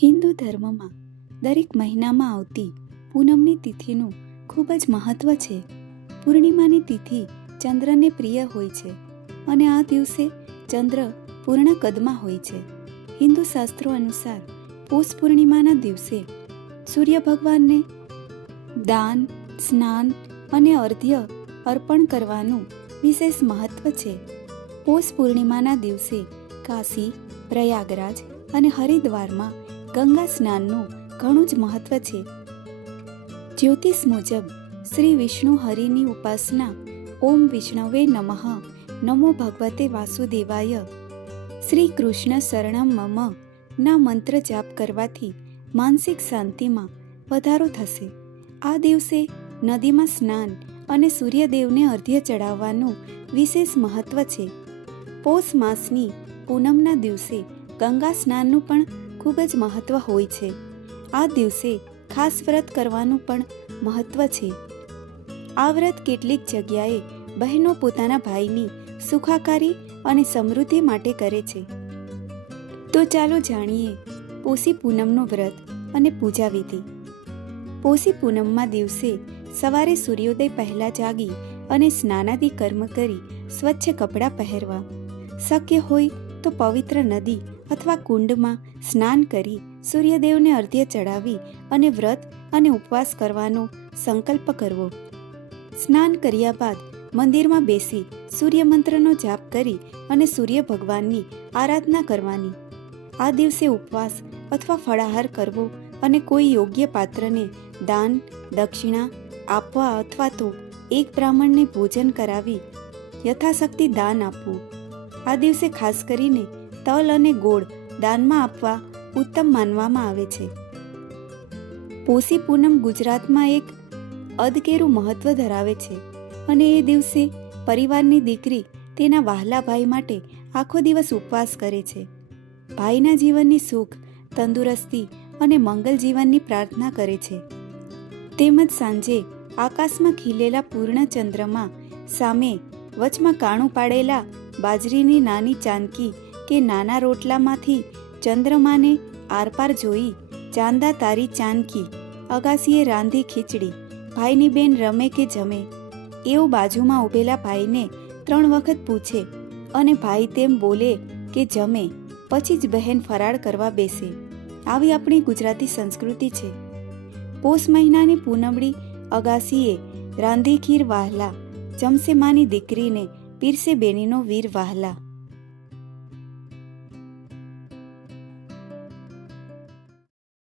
હિન્દુ ધર્મમાં દરેક મહિનામાં આવતી પૂનમની તિથિનું ખૂબ જ મહત્ત્વ છે. પૂર્ણિમાની તિથિ ચંદ્રને પ્રિય હોય છે અને આ દિવસે ચંદ્ર પૂર્ણ કદમાં હોય છે. હિન્દુ શાસ્ત્રો અનુસાર પૌષ પૂર્ણિમાના દિવસે સૂર્ય ભગવાનને દાન, સ્નાન અને અર્ઘ્ય અર્પણ કરવાનું વિશેષ મહત્ત્વ છે. પૌષ પૂર્ણિમાના દિવસે કાશી, પ્રયાગરાજ અને હરિદ્વારમાં ગંગા સ્નાનનું ઘણું જ મહત્ત્વ છે. જ્યોતિષ મુજબ શ્રી વિષ્ણુ હરિની ઉપાસના ઓમ વિષ્ણવે નમઃ, નમો ભગવતે વાસુદેવાય, શ્રી કૃષ્ણ શરણમ મમ ના મંત્ર જાપ કરવાથી માનસિક શાંતિમાં વધારો થશે. આ દિવસે નદીમાં સ્નાન અને સૂર્યદેવને અર્ઘ્ય ચડાવવાનું વિશેષ મહત્ત્વ છે. પૌષ માસની પૂનમના દિવસે ગંગા સ્નાનનું પણ ખૂબ જ મહત્ત્વ હોય છે. આ દિવસે ખાસ વ્રત કરવાનું પણ મહત્ત્વ છે. આ વ્રત કેટલીક જગ્યાએ બહેનો પોતાના ભાઈની સુખાકારી અને સમૃદ્ધિ માટે કરે છે. તો ચાલો જાણીએ પોષી પૂનમનું વ્રત અને પૂજા વિધિ. પોષી પૂનમમાં દિવસે સવારે સૂર્યોદય પહેલાં જાગી અને સ્નાનાદિ કર્મ કરી સ્વચ્છ કપડાં પહેરવા. શક્ય હોય તો પવિત્ર નદી અથવા કુંડમાં સ્નાન કરી સૂર્યદેવને અર્ઘ્ય ચડાવી અને વ્રત અને ઉપવાસ કરવાનો સંકલ્પ કરવો. સ્નાન કર્યા બાદ મંદિરમાં બેસી સૂર્ય મંત્રનો જાપ કરી અને સૂર્ય ભગવાનની આરાધના કરવાની. આ દિવસે ઉપવાસ અથવા ફળાહાર કરવો અને કોઈ યોગ્ય પાત્રને દાન, દક્ષિણા આપવા અથવા તો એક બ્રાહ્મણને ભોજન કરાવી યથાશક્તિ દાન આપવું. આ દિવસે ખાસ કરીને તલ અને ગોળ દાનમાં આપવા ઉત્તમ માનવામાં આવે છે. પોષી પૂનમ ગુજરાતમાં એક અદકેરું મહત્ત્વ ધરાવે છે અને એ દિવસે પરિવારની દીકરી તેના વહાલા ભાઈ માટે આખો દિવસ ઉપવાસ કરે છે. ભાઈના જીવનની સુખ, તંદુરસ્તી અને મંગલ જીવનની પ્રાર્થના કરે છે. તેમજ સાંજે આકાશમાં ખીલેલા પૂર્ણ ચંદ્રમાં સામે વચમાં કાણું પાડેલા બાજરીની નાની ચાંદકી કે નાના રોટલામાંથી ચંદ્રમાને આરપાર જોઈ ચાંદા તારી ચાંદકી, અગાસીએ રાંધી ખીચડી, ભાઈની બેન રમે કે જમે એવું બાજુમાં ઊભેલા ભાઈને 3 વખત પૂછે અને ભાઈ તેમ બોલે કે જમે, પછી જ બહેન ફરાળ કરવા બેસે. આવી આપણી ગુજરાતી સંસ્કૃતિ છે. પોષ મહિનાની પૂનમડી અગાસીએ રાંધી ખીર વહાલા, જમશે માની દીકરીને પીરસે બેનીનો વીર વહાલા.